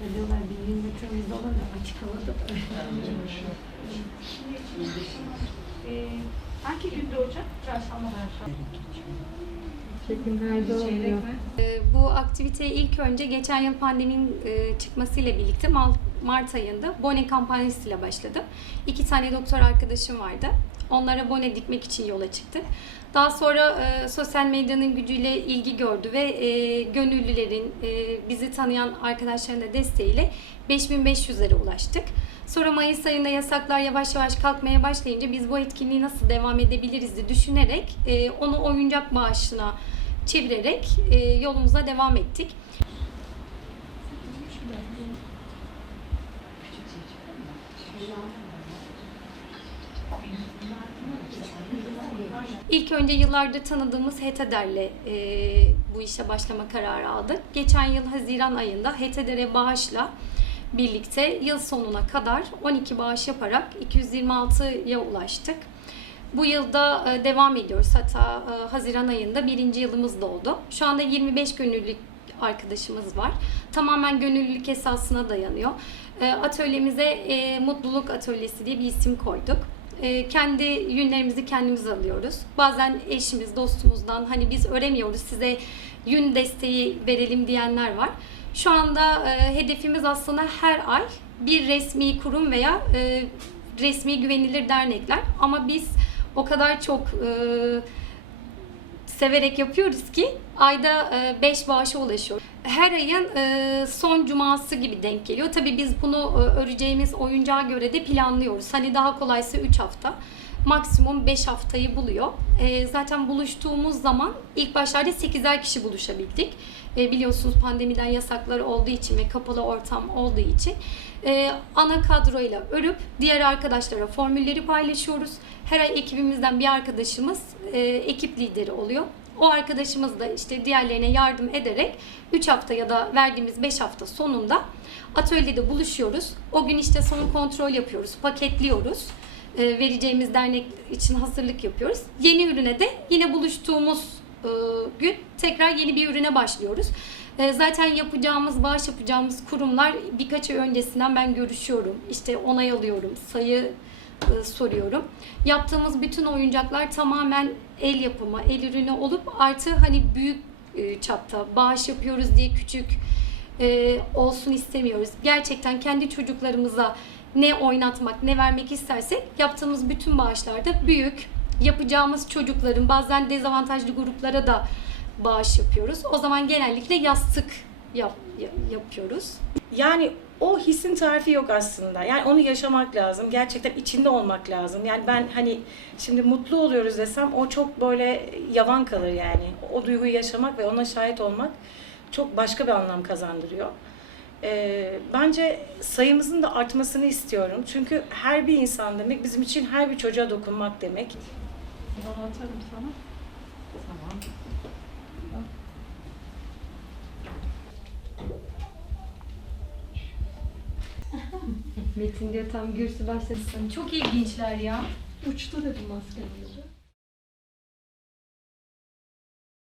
Ne diyorlar bir metremiz olur da açık havada da. Ee, hangi günde hocam? Çarşamba perşembe. Çekimlerde. Ee, Bu aktiviteye ilk önce geçen yıl pandeminin e, çıkmasıyla birlikte Mart ayında bone kampanyasıyla başladım. İki tane doktor arkadaşım vardı. Onlara bone dikmek için yola çıktık. Daha sonra e, sosyal medyanın gücüyle ilgi gördü ve e, gönüllülerin, e, bizi tanıyan arkadaşların da desteğiyle 5500'lere ulaştık. Sonra Mayıs ayında yasaklar yavaş yavaş kalkmaya başlayınca biz bu etkinliği nasıl devam edebiliriz diye düşünerek e, onu oyuncak bağışına çevirerek e, yolumuza devam ettik. İlk önce yıllardır tanıdığımız HETEDER'le e, bu işe başlama kararı aldık. Geçen yıl Haziran ayında HETEDER'e bağışla birlikte yıl sonuna kadar 12 bağış yaparak 226'ya ulaştık. Bu yılda e, devam ediyoruz. Hatta e, Haziran ayında birinci yılımız doldu. Şu anda 25 gönüllülük arkadaşımız var. Tamamen gönüllülük esasına dayanıyor. E, Atölyemize Mutluluk Atölyesi diye bir isim koyduk. E, Kendi yünlerimizi kendimiz alıyoruz. Bazen eşimiz, dostumuzdan hani biz öremiyoruz size yün desteği verelim diyenler var. Şu anda e, hedefimiz aslında her ay bir resmi kurum veya e, resmi güvenilir dernekler ama biz o kadar çok e, severek yapıyoruz ki ayda 5 bağışa ulaşıyoruz. Her ayın e, son cuması gibi denk geliyor. Tabii biz bunu e, öreceğimiz oyuncağa göre de planlıyoruz. Hani daha kolaysa 3 hafta. Maksimum 5 haftayı buluyor. E, zaten buluştuğumuz zaman ilk başlarda 8'er kişi buluşabildik. E, biliyorsunuz pandemiden yasaklar olduğu için ve kapalı ortam olduğu için e, ana kadroyla örüp diğer arkadaşlara formülleri paylaşıyoruz. Her ay ekibimizden bir arkadaşımız e, ekip lideri oluyor. O arkadaşımız da işte diğerlerine yardım ederek 3 hafta ya da verdiğimiz 5 hafta sonunda atölyede buluşuyoruz. O gün işte son kontrol yapıyoruz, paketliyoruz. E, vereceğimiz dernek için hazırlık yapıyoruz. Yeni ürüne de yine buluştuğumuz e, gün tekrar yeni bir ürüne başlıyoruz. E, Zaten yapacağımız, bağış yapacağımız kurumlar birkaç ay öncesinden ben görüşüyorum. İşte onay alıyorum, sayı soruyorum. Yaptığımız bütün oyuncaklar tamamen el yapımı, el ürünü olup artı hani büyük çapta bağış yapıyoruz diye küçük e, olsun istemiyoruz. Gerçekten kendi çocuklarımıza ne oynatmak, ne vermek istersek yaptığımız bütün bağışlarda büyük, yapacağımız çocukların bazen dezavantajlı gruplara da bağış yapıyoruz. O zaman genellikle yastık yap, ya- yapıyoruz. Yani o hissin tarifi yok aslında. Yani onu yaşamak lazım. Gerçekten içinde olmak lazım. Yani ben hani şimdi mutlu oluyoruz desem o çok böyle yavan kalır yani. O duyguyu yaşamak ve ona şahit olmak çok başka bir anlam kazandırıyor. Ee, bence sayımızın da artmasını istiyorum. Çünkü her bir insan demek bizim için her bir çocuğa dokunmak demek. Bana atarım sana. Tamam. Metin diyor tam gürsü başlasın. Çok ilginçler ya. Uçtu dedim maskeleri.